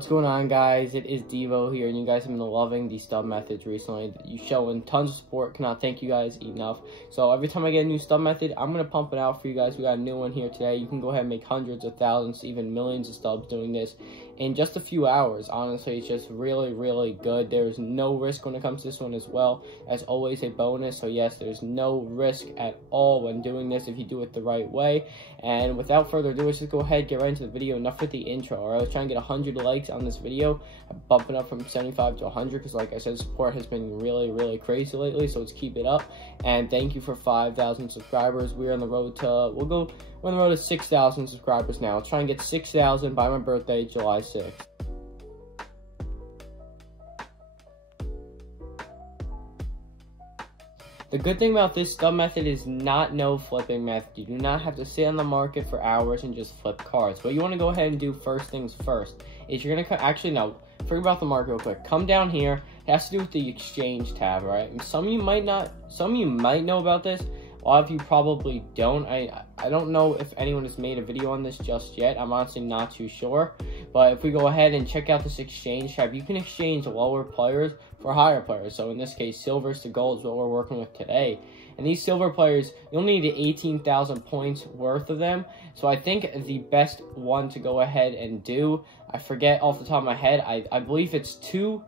What's going on, guys? It is Deevo here, and you guys have been loving the stub methods recently. You showing tons of support. Cannot thank you guys enough. So every time I get a new stub method, I'm gonna pump it out for you guys. We got a new one here today. You can go ahead and make hundreds of thousands, even millions of stubs doing this in just a few hours. Honestly, it's just really good. There's no risk when it comes to this one as well. As always, a bonus. So yes, there's no risk at all when doing this if you do it the right way. And without further ado, let's just go ahead, get right into the video. Enough with the intro. All right, let's try and get 100 likes on this video. I'm bumping up from 75 to 100 because, like I said, support has been really crazy lately. So let's keep it up. And thank you for 5,000 subscribers. We're on the road to we're on the road to 6,000 subscribers now. Let's try and get 6,000 by my birthday, July 6th. The good thing about this stub method is not no flipping method. You do not have to sit on the market for hours and just flip cards. What you want to go ahead and do first things first is you're going to actually, no, forget about the market real quick. Come down here. It has to do with the exchange tab, right? And some of you might know about this. A lot of you probably don't. I don't know if anyone has made a video on this just yet. I'm honestly not too sure. But if we go ahead and check out this exchange tab, you can exchange lower players for higher players. So in this case, silvers to gold is what we're working with today. And these silver players, you'll need 18,000 points worth of them. So I think the best one to go ahead and do, I forget off the top of my head, I believe it's two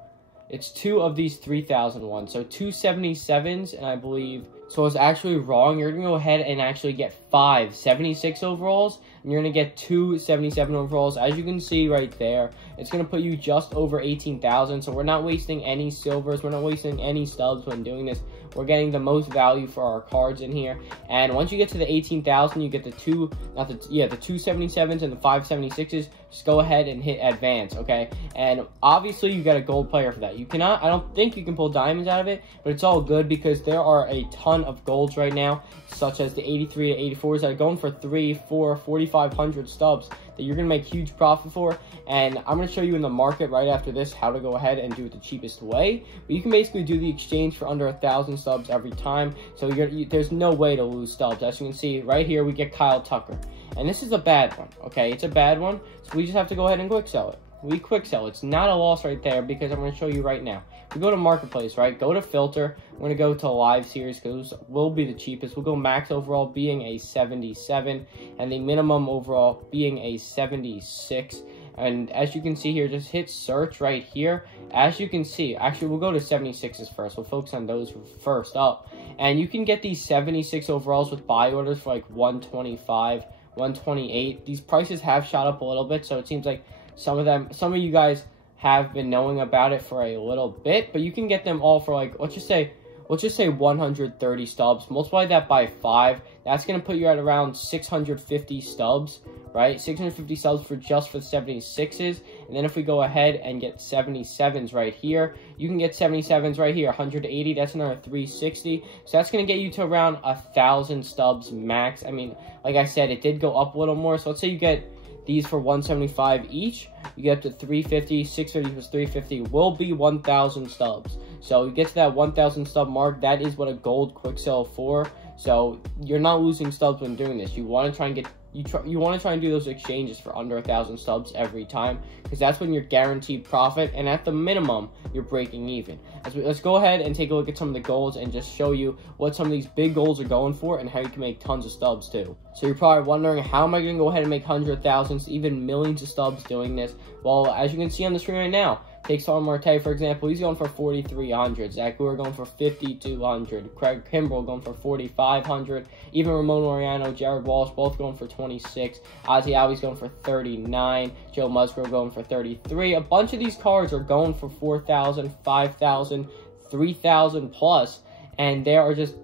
of these 3,000 ones. So 277s, and I believe, so it's actually wrong. You're going to go ahead and actually get 5 76 overalls, and you're going to get 2 77 overalls. As you can see right there, it's going to put you just over 18,000. So we're not wasting any silvers. We're not wasting any stubs when doing this. We're getting the most value for our cards in here. And once you get to the 18,000, you get the 277s and the 576s. Just go ahead and hit advance, okay? And obviously, you got a gold player for that. You cannot, I don't think you can pull diamonds out of it, but it's all good because there are a ton of golds right now, such as the 83 to 84s that are going for 3, 4, 4,500 stubs that you're going to make huge profit for. And I'm going to show you in the market right after this how to go ahead and do it the cheapest way. But you can basically do the exchange for under 1,000 stubs every time. So there's no way to lose stubs. As you can see right here, we get Kyle Tucker. And this is a bad one, okay? It's a bad one, so we just have to go ahead and quick sell it. We quick sell. It's not a loss right there because I'm going to show you right now. We go to marketplace, right? Go to filter. We're going to go to live series because those will be the cheapest. We'll go max overall being a 77 and the minimum overall being a 76. And as you can see here, just hit search right here. As you can see, actually, we'll go to 76s first. We'll focus on those first up. And you can get these 76 overalls with buy orders for like 125, 128. These prices have shot up a little bit, so it seems like some of you guys have been knowing about it for a little bit, but you can get them all for like, let's just say 130 stubs. Multiply that by 5. That's going to put you at around 650 stubs, right? 650 stubs for just the 76s. And then if we go ahead and get 77s right here, you can get 77s right here, 180. That's another 360. So that's going to get you to around 1,000 stubs max. I mean, like I said, it did go up a little more. So let's say you get these for 175 each. You get up to 350. 650 plus 350 will be 1,000 stubs. So you get to that 1,000 stub mark. That is what a gold quick sell for. So you're not losing stubs when doing this. You want to try and get you want to try and do those exchanges for under 1,000 stubs every time, because that's when you're guaranteed profit, and at the minimum you're breaking even. Let's go ahead and take a look at some of the goals and just show you what some of these big goals are going for and how you can make tons of stubs too. So you're probably wondering, how am I going to go ahead and make hundreds of thousands, even millions of stubs doing this? Well, as you can see on the screen right now, take Star Marte, for example. He's going for 4,300. Zach Gore going for 5,200. Craig Kimbrell going for 4,500. Even Ramon Laureano, Jared Walsh, both going for 26. Ozzy Albies going for 39. Joe Musgrove going for 33. A bunch of these cards are going for 4,000, 5,000, 3,000 plus. And there's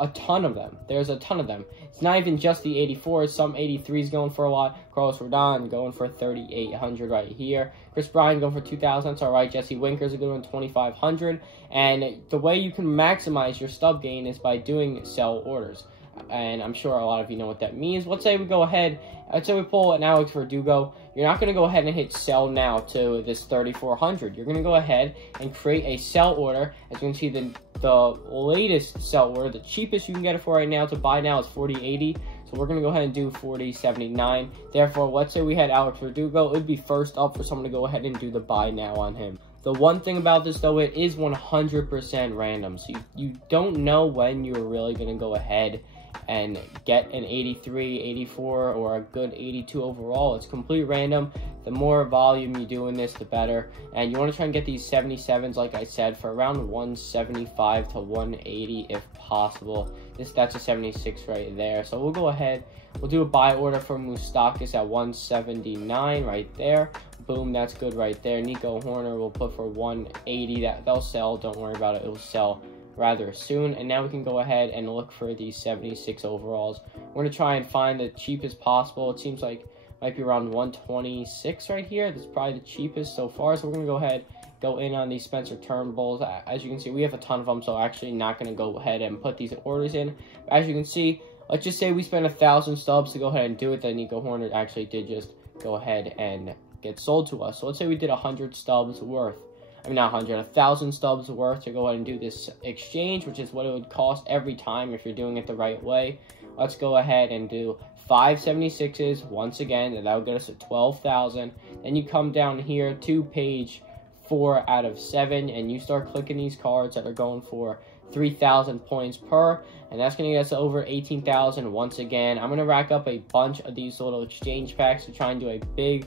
a ton of them. It's not even just the 84s. Some 83s going for a lot. Carlos Rodon going for 3,800 right here. Chris Bryant going for 2,000. That's all right. Jesse Winker's a good one, 2,500. And the way you can maximize your stub gain is by doing sell orders. And I'm sure a lot of you know what that means. Let's say we go ahead. Let's say we pull an Alex Verdugo. You're not going to go ahead and hit sell now to this 3,400. You're going to go ahead and create a sell order. As you can see, the latest sell order, the cheapest you can get it for right now to buy now is 40.80. So So we're going to go ahead and do 40.79. Therefore, let's say we had Alex Verdugo. It would be first up for someone to go ahead and do the buy now on him. The one thing about this, though, it is 100% random. So you don't know when you're really going to go ahead and get an 83, 84, or a good 82 overall. It's complete random. The more volume you do in this, the better. And you want to try and get these 77s, like I said, for around 175 to 180 if possible. That's a 76 right there. So we'll go ahead. We'll do a buy order for Moustakas at 179 right there. Boom, that's good right there. Nico Horner will put for 180. That'll sell. Don't worry about it. It will sell rather soon. And now we can go ahead and look for these 76 overalls. We're going to try and find the cheapest possible. It seems like might be around 126 right here. That's probably the cheapest so far. So we're going to go ahead, go in on these Spencer Turnbulls. As you can see, we have a ton of them, so actually not going to go ahead and put these orders in. As you can see, let's just say we spent 1,000 stubs to go ahead and do it. Then Nico Horner actually did just go ahead and get sold to us. So let's say we did 100 stubs worth. I mean, not 100, 1,000 stubs worth to go ahead and do this exchange, which is what it would cost every time if you're doing it the right way. Let's go ahead and do 5 76s once again, and that would get us to 12,000. Then you come down here to page 4 out of 7, and you start clicking these cards that are going for 3,000 points per, and that's going to get us over 18,000 once again. I'm going to rack up a bunch of these little exchange packs to try and do a big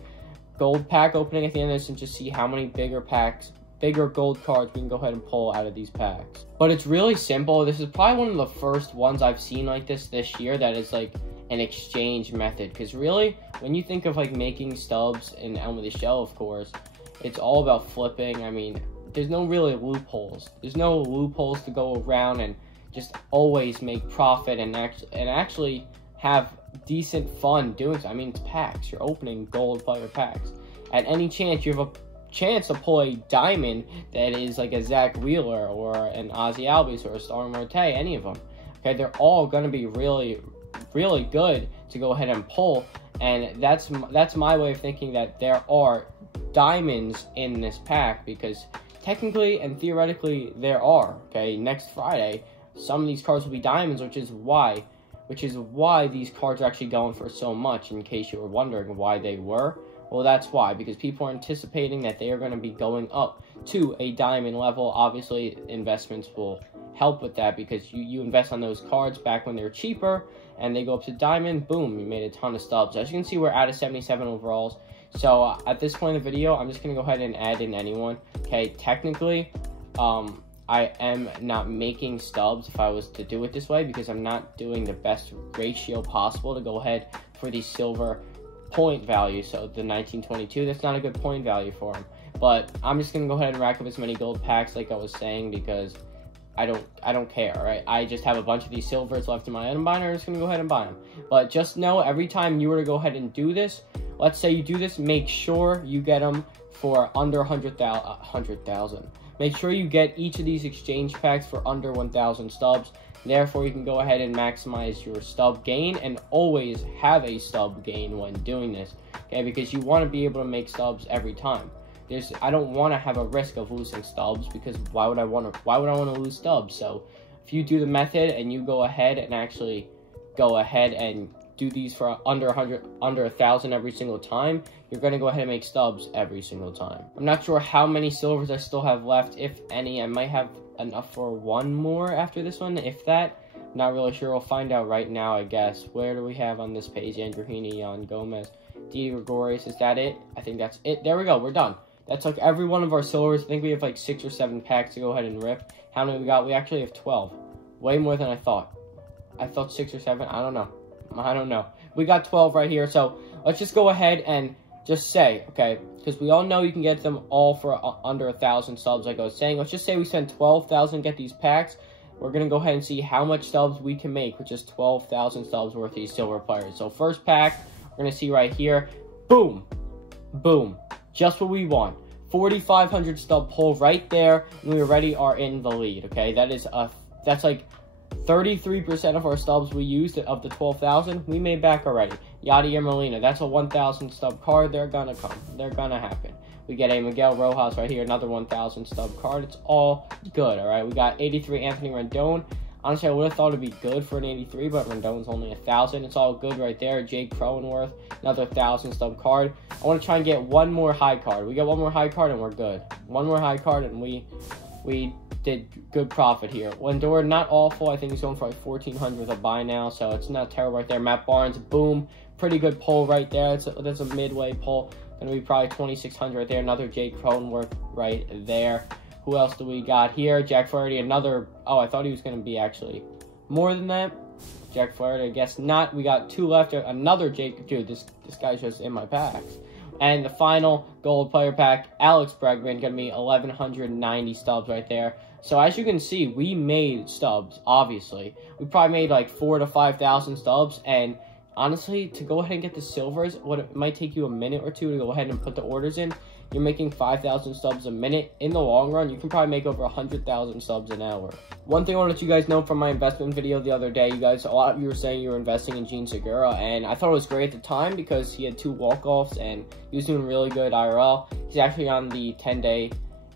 gold pack opening at the end of this and just see how many bigger gold cards we can go ahead and pull out of these packs. But it's really simple. This is probably one of the first ones I've seen like this year that is like an exchange method, because really when you think of like making stubs in Elm of the Shell, of course it's all about flipping. I mean, there's no really loopholes. There's no loopholes to go around and just always make profit and actually have decent fun doing so. I mean, it's packs. You're opening gold player packs. At any chance you have a chance to pull a diamond that is like a Zach Wheeler or an Ozzy Albies or a Star Marte, any of them. Okay, they're all going to be really, really good to go ahead and pull. And that's my way of thinking, that there are diamonds in this pack, because technically and theoretically there are. Okay, next Friday some of these cards will be diamonds, which is why these cards are actually going for so much, in case you were wondering why they were. Well, that's why, because people are anticipating that they are going to be going up to a diamond level. Obviously, investments will help with that, because you invest on those cards back when they're cheaper, and they go up to diamond, boom, you made a ton of stubs. As you can see, we're out of 77 overalls. So at this point in the video, I'm just going to go ahead and add in anyone. Okay, technically, I am not making stubs if I was to do it this way, because I'm not doing the best ratio possible to go ahead for the silver point value. So the 1922, that's not a good point value for him. But I'm just gonna go ahead and rack up as many gold packs like I was saying, because I don't care, right? I just have a bunch of these silvers left in my item binder. I'm just gonna go ahead and buy them. But just know, every time you were to go ahead and do this, let's say you do this, make sure you get them for under 100,000. Make sure you get each of these exchange packs for under 1,000 stubs. Therefore, you can go ahead and maximize your stub gain, and always have a stub gain when doing this, okay? Because you want to be able to make stubs every time. I don't want to have a risk of losing stubs, because why would I want to lose stubs? So if you do the method and you go ahead and actually go ahead and do these for under 1,000 every single time, you're going to go ahead and make stubs every single time. I'm not sure how many silvers I still have left, if any. I might have enough for one more after this one, if that. Not really sure. We'll find out right now, I guess. Where do we have on this page? Andrew Heaney, Jan Gomez, Didi Gregorius. Is that it? I think that's it. There we go. We're done. That's like every one of our silvers. I think we have like 6 or 7 packs to go ahead and rip. How many we got? We actually have 12. Way more than I thought. I thought 6 or 7. I don't know. We got 12 right here. So let's just go ahead and just say, okay, because we all know you can get them all for under 1,000 subs, like I was saying. Let's just say we spend 12,000 to get these packs. We're going to go ahead and see how much stubs we can make with just 12,000 stubs worth of these silver players. So first pack, we're going to see right here. Boom. Boom. Just what we want. 4,500 stub pull right there, and we already are in the lead, okay? That's like 33% of our stubs we used of the 12,000 we made back already. Yadier Molina, that's a 1,000 stub card. They're gonna come. They're gonna happen. We get a Miguel Rojas right here, another 1,000 stub card. It's all good, all right? We got 83 Anthony Rendon. Honestly, I would have thought it'd be good for an 83, but Rendon's only 1,000. It's all good right there. Jake Cronenworth, another 1,000 stub card. I want to try and get one more high card. We get one more high card and we're good. One more high card and we did good profit here. Lindor, not awful. I think he's going for like 1,400 with a buy now, so it's not terrible right there. Matt Barnes, boom. Pretty good pull right there. That's a midway pull. Gonna be probably 2,600 right there. Another Jake Cronenworth right there. Who else do we got here? Jack Flaherty, another. Oh, I thought he was gonna be actually more than that. Jack Flaherty, I guess not. We got 2 left. Another Jake. Dude, this guy's just in my packs. And the final gold player pack, Alex Bregman, gonna be 1,190 stubs right there. So as you can see, we made stubs. Obviously, we probably made like 4,000 to 5,000 stubs, and honestly, to go ahead and get the silvers, it might take you a minute or two to go ahead and put the orders in. You're making 5,000 stubs a minute. In the long run, you can probably make over 100,000 stubs an hour. One thing I want to let you guys know from my investment video the other day, a lot of you were saying you were investing in Jean Segura, and I thought it was great at the time because he had 2 walk-offs and he was doing really good IRL. He's actually on the 10-day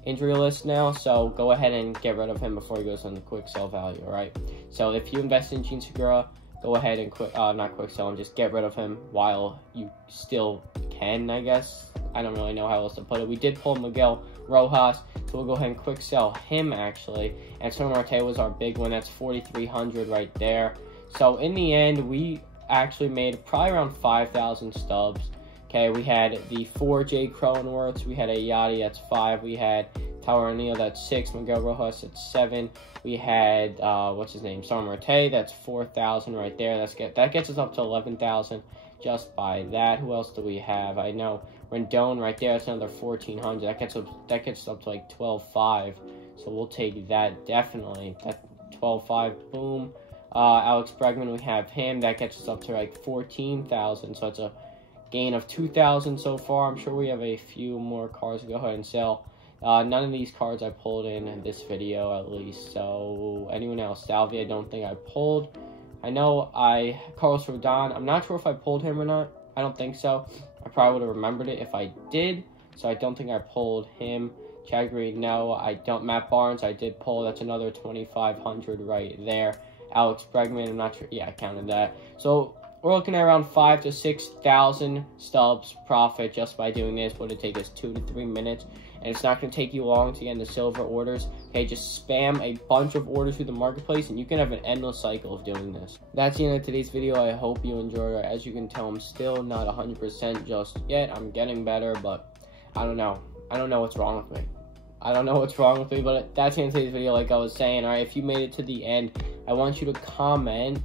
injury list now, so go ahead and get rid of him before he goes on the quick sell value, all right? So if you invest in Jean Segura, go ahead and not quick sell him, just get rid of him while you still can, I guess. I don't really know how else to put it. We did pull Miguel Rojas, so we'll go ahead and quick sell him, actually. And Starling Marte was our big one. That's 4,300 right there. So in the end, we actually made probably around 5,000 stubs. Okay, we had the 4 J Cronenworths. We had a Yachty, that's 5. We had Taurino, that's 6. Miguel Rojas, that's 7. We had, what's his name? Starling Marte, that's 4,000 right there. That gets us up to 11,000 just by that. Who else do we have? I know Rendon right there, that's another 1,400. That gets us up to like 12,500. So we'll take that definitely. That 12,500, boom. Alex Bregman, we have him. That gets us up to like 14,000. So it's a gain of 2,000 so far. I'm sure we have a few more cards to go ahead and sell. None of these cards I pulled in this video, at least. So anyone else? Salvi, I don't think I pulled. I know Carlos Rodon, I'm not sure if I pulled him or not. I don't think so. I probably would have remembered it if I did. So I don't think I pulled him. Chad Green, no, I don't. Matt Barnes, I did pull. That's another 2,500 right there. Alex Bregman, I'm not sure. Yeah, I counted that. So we're looking at around 5,000 to 6,000 stubs profit just by doing this. Would it take us 2 to 3 minutes? And it's not going to take you long to get into silver orders. Okay, just spam a bunch of orders through the marketplace, and you can have an endless cycle of doing this. That's the end of today's video. I hope you enjoyed it. As you can tell, I'm still not 100% just yet. I'm getting better, but I don't know. I don't know what's wrong with me. I don't know what's wrong with me, but that's the end of today's video. Like I was saying, all right, if you made it to the end, I want you to comment.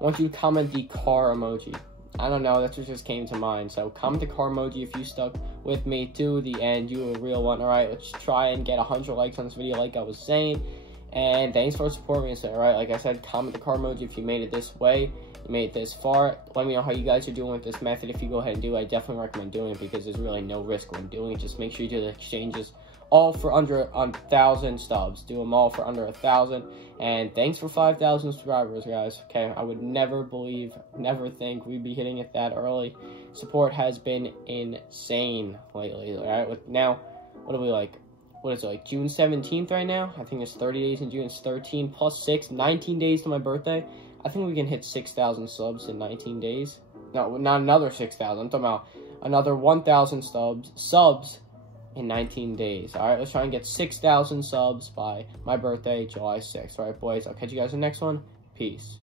I want you to comment the car emoji. I don't know, that's what just came to mind. So comment the car emoji if you stuck with me to the end. You a real one. All right, let's try and get 100 likes on this video like I was saying. And thanks for supporting me. All right, like I said, comment the car emoji if you made it this way. You made it this far. Let me know how you guys are doing with this method. If you go ahead and do it, I definitely recommend doing it because there's really no risk when doing it. Just make sure you do the exchanges all for under 1,000 stubs. Do them all for under 1,000. And thanks for 5,000 subscribers, guys. Okay, I would never think we'd be hitting it that early. Support has been insane lately. All right, now, what are we like? What is it, like June 17th right now? I think it's 30 days in June. It's 13 plus 6, 19 days to my birthday. I think we can hit 6,000 subs in 19 days. No, not another 6,000. I'm talking about another 1,000 subs in 19 days. All right, let's try and get 6,000 subs by my birthday, July 6th. All right, boys, I'll catch you guys in the next one. Peace.